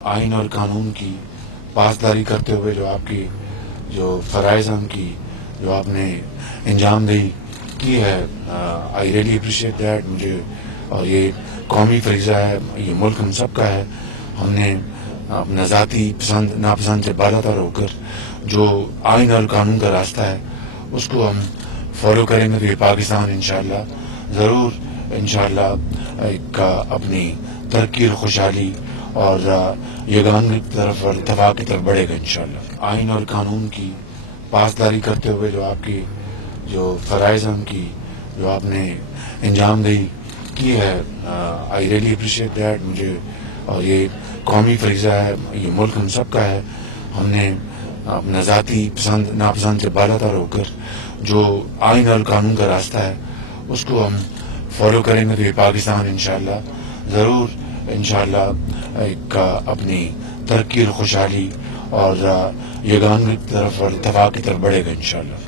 آئین اور قانون کی پاسداری کرتے ہوئے جو آپ کی جو فرائض ہم کی جو آپ نے انجام دہی کی ہے، آئی ریئلی اپریشیٹ دیٹ. مجھے اور یہ قومی فریضہ ہے، یہ ملک ہم سب کا ہے. ہم نے اپنا ذاتی پسند ناپسند سے بالاتر ہو کر جو آئین اور قانون کا راستہ ہے اس کو ہم فالو کریں گے تو یہ پاکستان انشاءاللہ ضرور انشاءاللہ ایک اپنی ترقی اور خوشحالی اور یگانگی کی طرف اور اتفاق کی طرف بڑھے گا انشاءاللہ. آئین اور قانون کی پاسداری کرتے ہوئے جو آپ کی جو فرائض ہم کی جو آپ نے انجام دہی کی ہے، آئی ریئلی اپریشیٹ دیٹ. مجھے اور یہ قومی فریضہ ہے، یہ ملک ہم سب کا ہے. ہم نے اپنا ذاتی پسند ناپسند سے بالاتر ہو کر جو آئین اور قانون کا راستہ ہے اس کو ہم فالو کریں گے تو یہ پاکستان انشاءاللہ ضرور انشاءاللہ ایک اپنی ترقی اور خوشحالی اور یگانگی کی طرف اور اتفاق کی طرف بڑھے گا انشاءاللہ.